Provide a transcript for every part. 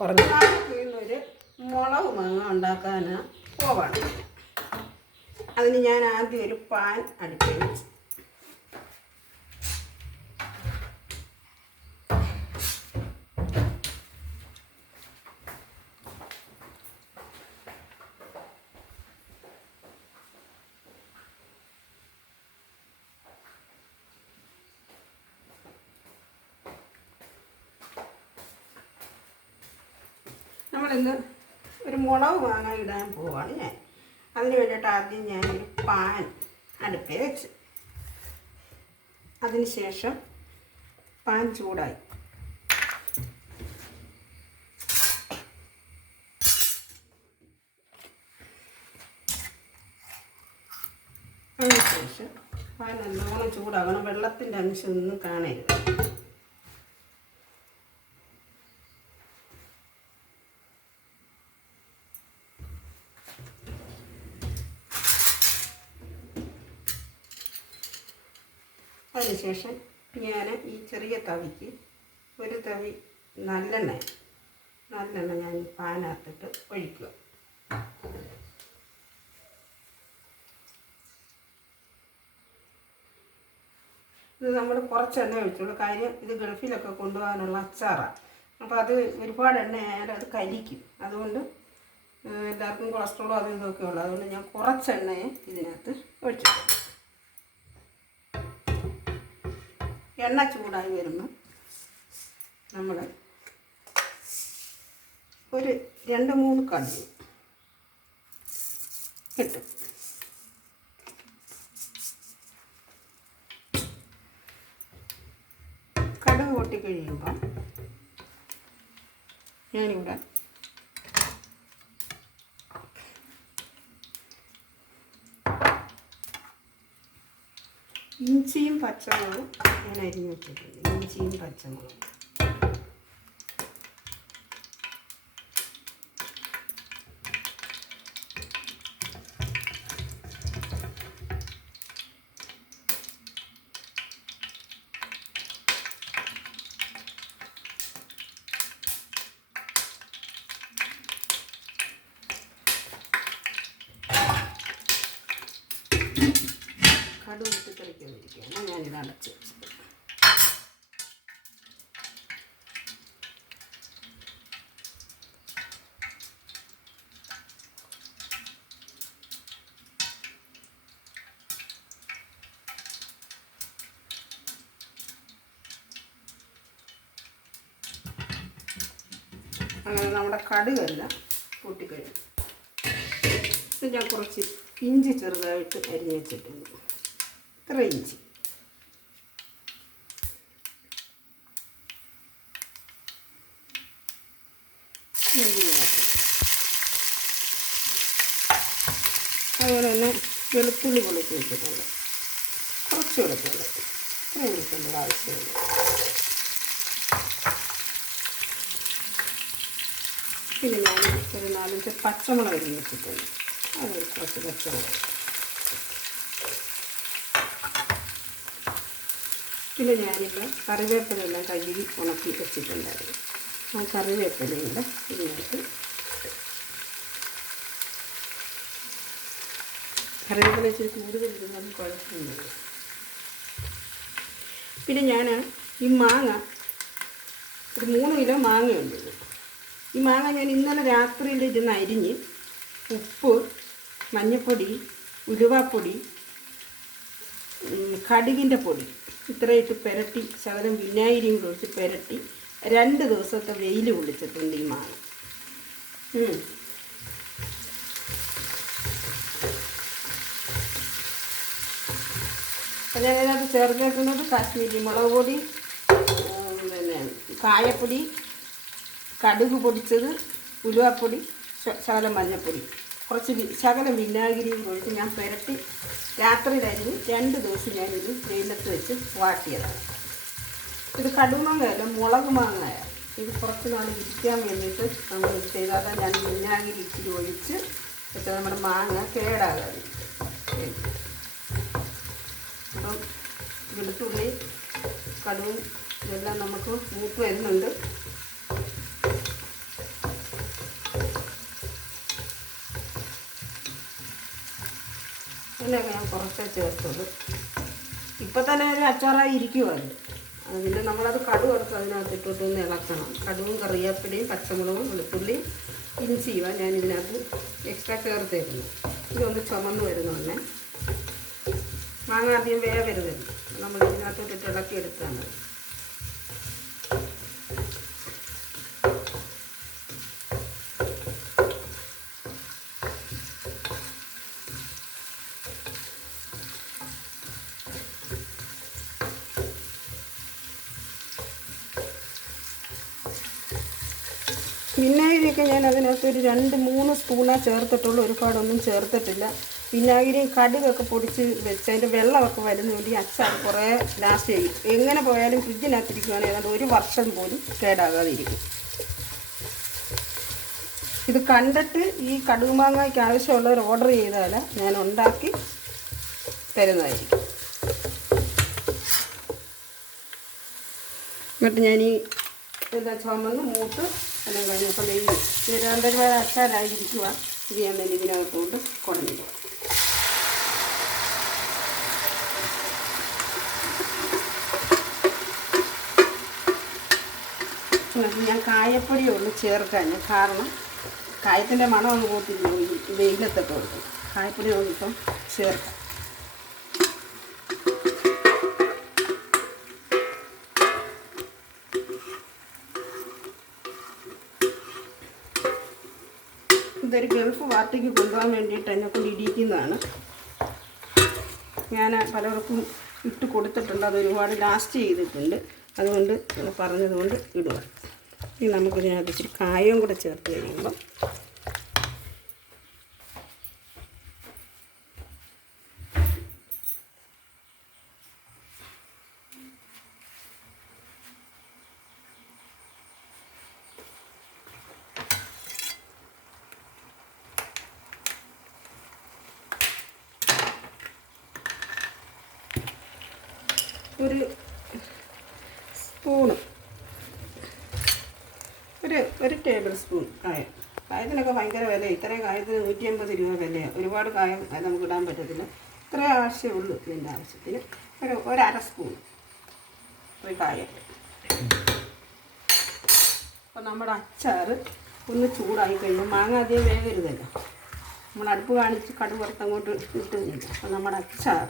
പറഞ്ഞു. ഇന്നൊരു മുളക് മാങ്ങ ഉണ്ടാക്കാൻ പോവാണ്. അതിന് ഞാൻ ആദ്യം ഒരു പാൻ അടുപ്പിൽ വെച്ച് നമ്മളിന്ന് ഒരു മുളക് മാങ്ങ ഇടാൻ പോവാണ് ഞാൻ. അതിന് വേണ്ടിയിട്ട് ആദ്യം ഞാനൊരു പാൻ അടുപ്പിൽ വെച്ച്, അതിന് ശേഷം പാൻ ചൂടായി. അതിനുശേഷം പാൻ നല്ലോണം ചൂടാകണം, വെള്ളത്തിൻ്റെ അംശം ഒന്നും കാണരുത്. അതിനുശേഷം ഞാൻ ഈ ചെറിയ തവിക്ക് ഒരു തവി നല്ലെണ്ണ ഞാൻ ഈ പാനകത്തിട്ട് ഒഴിക്കുക. ഇത് നമ്മൾ കുറച്ച് എണ്ണ ഒഴിച്ചുള്ളൂ, കാര്യം ഇത് ഗൾഫിലൊക്കെ കൊണ്ടുപോകാനുള്ള അച്ചാറാണ്. അപ്പോൾ അത് ഒരുപാട് എണ്ണ ആയാലും അത് കരിക്കും. അതുകൊണ്ട് എല്ലാവർക്കും കൊളസ്ട്രോളും അതും ഇതൊക്കെ ഉള്ളു. അതുകൊണ്ട് ഞാൻ കുറച്ച് എണ്ണയെ ഇതിനകത്ത് ഒഴിച്ചിട്ടു. എണ്ണ ചൂടായി വരുമ്പോൾ നമ്മൾ ഒരു 2-3 കടുക് ഇട്ടു. കടുക് പൊട്ടിക്കഴിയുമ്പോൾ ഞാനിവിടെ ഇഞ്ചിയും പച്ചമുളകും ഞാൻ അരിഞ്ഞ് വെച്ചിട്ടുണ്ട്. ഇഞ്ചിയും പച്ചമുളകും കടുക് പൊട്ടിത്തെറിക്കാതിരിക്കുകയാണ് ഞാനിത് അടച്ച് വെച്ചത്. അങ്ങനെ നമ്മുടെ കടുകെല്ലാം പൊട്ടിക്കഴിഞ്ഞു. ഇത് ഞാൻ കുറച്ച് ഇഞ്ചി ചെറുതായിട്ട് അരിഞ്ഞ് വെച്ചിട്ടുണ്ട്. ഇത്ര ഇഞ്ചി, അതുപോലെ തന്നെ വെളുത്തുള്ളി പൊളിച്ച് വെച്ചിട്ടുണ്ട്. കുറച്ച് വെളുത്തുള്ളി, ഇത്രയും വെളുത്തുള്ളി ആവശ്യമില്ല. പിന്നെ ഞാൻ ഒരു 4-5 പച്ചമുളക് അരിഞ്ഞ് വെച്ചിട്ടുണ്ട്. അതൊരു കുറച്ച് പച്ചമുളക്. പിന്നെ ഞാനിപ്പോൾ കറിവേപ്പിലെല്ലാം കഴുകി ഉണക്കി വെച്ചിട്ടുണ്ടായിരുന്നു. ആ കറിവേപ്പിലയുടെ ഇതിനകത്ത് കറിവേപ്പില ഇച്ചിരി കൂടുതൽ ഇരുന്നാലും കുഴപ്പമൊന്നുമില്ല. പിന്നെ ഞാൻ ഈ മാങ്ങ ഒരു 3 കിലോ മാങ്ങയുണ്ട്. ഈ മാങ്ങ ഞാൻ ഇന്നലെ രാത്രിയിൽ ഇരുന്ന് അരിഞ്ഞ് ഉപ്പ്, മഞ്ഞൾപ്പൊടി, ഉലുവാപ്പൊടി, കടുകിൻ്റെ പൊടി ഇത്രയിട്ട് പുരട്ടി, ശകലം വിനാഗിരിയും ഒഴിച്ച് പുരട്ടി 2 ദിവസത്തെ വെയിൽ കൊള്ളിച്ചിട്ടുണ്ട് ഈ മാങ്ങ. അപ്പോൾ ഞാൻ ഇതിനകത്ത് ചേർത്തേക്കുന്നത് കാശ്മീരി മുളക് പൊടി, പിന്നെ കായപ്പൊടി, കടുക് പൊടിച്ചത്, ഉലുവാപ്പൊടി, ശകലം മഞ്ഞൾപ്പൊടി, കുറച്ച് ശകലം വിനാഗിരിയും ഒഴിച്ച് ഞാൻ പുരട്ടി രാത്രിയിലായിരുന്നു 2 ദിവസം ഞാനിത് വെയിലത്ത് വെച്ച് വാട്ടിയതാണ്. ഇത് കടുമാങ്ങയല്ല, മുളക് മാങ്ങയാണ്. ഇത് കുറച്ച് നാൾ ഇരിക്കാൻ വേണ്ടിയിട്ട് നമ്മൾ ചെയ്താൽ ഞാൻ വിനാഗിരി ഇച്ചിരി ഒഴിച്ച് വെച്ചാൽ നമ്മുടെ മാങ്ങ കേടാകാതിരിക്കും. അപ്പം വെളുത്തുള്ളി, കടുവും ഇതെല്ലാം നമുക്ക് മൂത്ത് വരുന്നുണ്ട്. വെളിച്ചെണ്ണയൊക്കെ ഞാൻ കുറച്ചേ ചേർത്തുള്ളൂ. ഇപ്പം തന്നെ ഒരു അച്ചാറായി ഇരിക്കുമത്. പിന്നെ നമ്മളത് കടുക് വറുത്ത് അതിനകത്ത് ഇട്ടിട്ടൊന്ന് ഇളക്കണം. കടുകും കറിവേപ്പിലയും പച്ചമുളകും വെളുത്തുള്ളിയും ഇഞ്ചിയുമാണ് ഞാൻ ഇതിനകത്ത് എക്സ്ട്രാ ചേർത്തേക്കുന്നത്. ഇതൊന്ന് ചുമന്ന് വരുന്നുണ്ടേ. മാങ്ങ ആദ്യം വേവരുത്, നമ്മൾ ഇതിനകത്തോട്ട് ഇളക്കിയെടുത്താണ്. വിനാഗിരിയൊക്കെ ഞാൻ അതിനകത്ത് ഒരു 2-3 സ്പൂണേ ചേർത്തിട്ടുള്ളൂ, ഒരുപാടൊന്നും ചേർത്തിട്ടില്ല. വിനാഗിരിയും കടുകൊക്കെ പൊടിച്ച് വെച്ച് അതിൻ്റെ വെള്ളമൊക്കെ വരുന്നതുകൊണ്ട് ഈ അച്ചാർ കുറേ ലാസ്റ്റ് ചെയ്യും. എങ്ങനെ പോയാലും ഫ്രിഡ്ജിനകത്തിരിക്കുകയാണെങ്കിൽ ഏതാണ്ട് 1 വർഷം പോലും കേടാകാതെ ഇരിക്കും. ഇത് കണ്ടിട്ട് ഈ കടുക് മാങ്ങയ്ക്ക് ആവശ്യമുള്ളവർ ഓർഡർ ചെയ്താൽ ഞാൻ ഉണ്ടാക്കി തരുന്നതായിരിക്കും. എന്നിട്ട് ഞാൻ ഈ എല്ലാം ചുമന്ന് മൂത്ത് എല്ലാം കഴിഞ്ഞപ്പോൾ നെയ്യ് 2 രൂപ അച്ചാറായിരിക്കുക. ഇത് ഞാൻ തന്നെ ഇതിനകത്തോട്ട് കുടഞ്ഞു. ഞാൻ കായപ്പൊടി ഒന്ന് ചേർക്കാൻ, കാരണം കായത്തിൻ്റെ മണം ഒന്ന് പോത്തില്ല വെയിലത്തൊക്കെ കൊടുക്കും. കായപ്പൊടി ഒന്നിപ്പം ചേർക്കാം. ഇതൊരു ഗൾഫ് പാർട്ടിക്ക് കൊണ്ടുപോകാൻ വേണ്ടിയിട്ട് എന്നെക്കൊണ്ട് ഇടിക്കുന്നതാണ്. ഞാൻ പലർക്കും ഇട്ട് കൊടുത്തിട്ടുണ്ട്, അത് ഒരുപാട് ലാസ്റ്റ് ചെയ്തിട്ടുണ്ട്. അതുകൊണ്ട് പറഞ്ഞതുകൊണ്ട് ഇടുക. ഇനി നമുക്കിതിനകത്ത് ഇച്ചിരി കായവും കൂടെ ചേർത്ത് കഴിയുമ്പം ഒരു സ്പൂണ്, ഒരു ടേബിൾ സ്പൂൺ കായം. കായത്തിനൊക്കെ ഭയങ്കര വില. ഇത്രയും കായത്തിന് 150 രൂപ വിലയാണ്. ഒരുപാട് കായം അത് നമുക്ക് ഇടാൻ പറ്റത്തില്ല. ഇത്രയും ആവശ്യമുള്ളൂ. ഇതിൻ്റെ ആവശ്യത്തിന് ഒരു അര സ്പൂൺ ഒരു കായം. അപ്പോൾ നമ്മുടെ അച്ചാർ ഒന്ന് ചൂടായി കഴിയുമ്പോൾ മാങ്ങ അധികം വേഗരുതല്ലോ. നമ്മൾ അടുപ്പ് കാണിച്ച് കടുക് വറുത്തങ്ങോട്ട് ഇട്ടുന്നില്ല. അപ്പോൾ നമ്മുടെ അച്ചാർ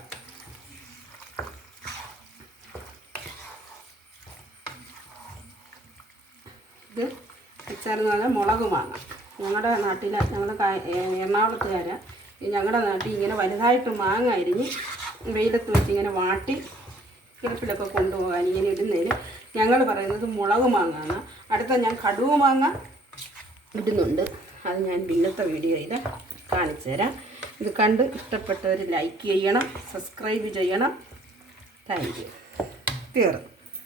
ഇത് അച്ചാറെന്ന് പറഞ്ഞാൽ മുളക് മാങ്ങ. ഞങ്ങളുടെ നാട്ടിൽ, ഞങ്ങളുടെ എറണാകുളത്തുകാർ ഞങ്ങളുടെ നാട്ടിൽ ഇങ്ങനെ വലുതായിട്ട് മാങ്ങ അരിഞ്ഞ് വെയിലത്ത് വെച്ച് ഇങ്ങനെ വാട്ടി കിടപ്പിലൊക്കെ കൊണ്ടുപോകാൻ ഇങ്ങനെ ഇടുന്നതിന് ഞങ്ങൾ പറയുന്നത് മുളക് മാങ്ങ ആണ്. അടുത്ത ഞാൻ കടുക് മാങ്ങ ഇടുന്നുണ്ട്. അത് ഞാൻ പിന്നത്തെ വീഡിയോയിൽ കാണിച്ചു തരാം. ഇത് കണ്ട് ഇഷ്ടപ്പെട്ടവർ ലൈക്ക് ചെയ്യണം, സബ്സ്ക്രൈബ് ചെയ്യണം. Thank you. തീർന്നു.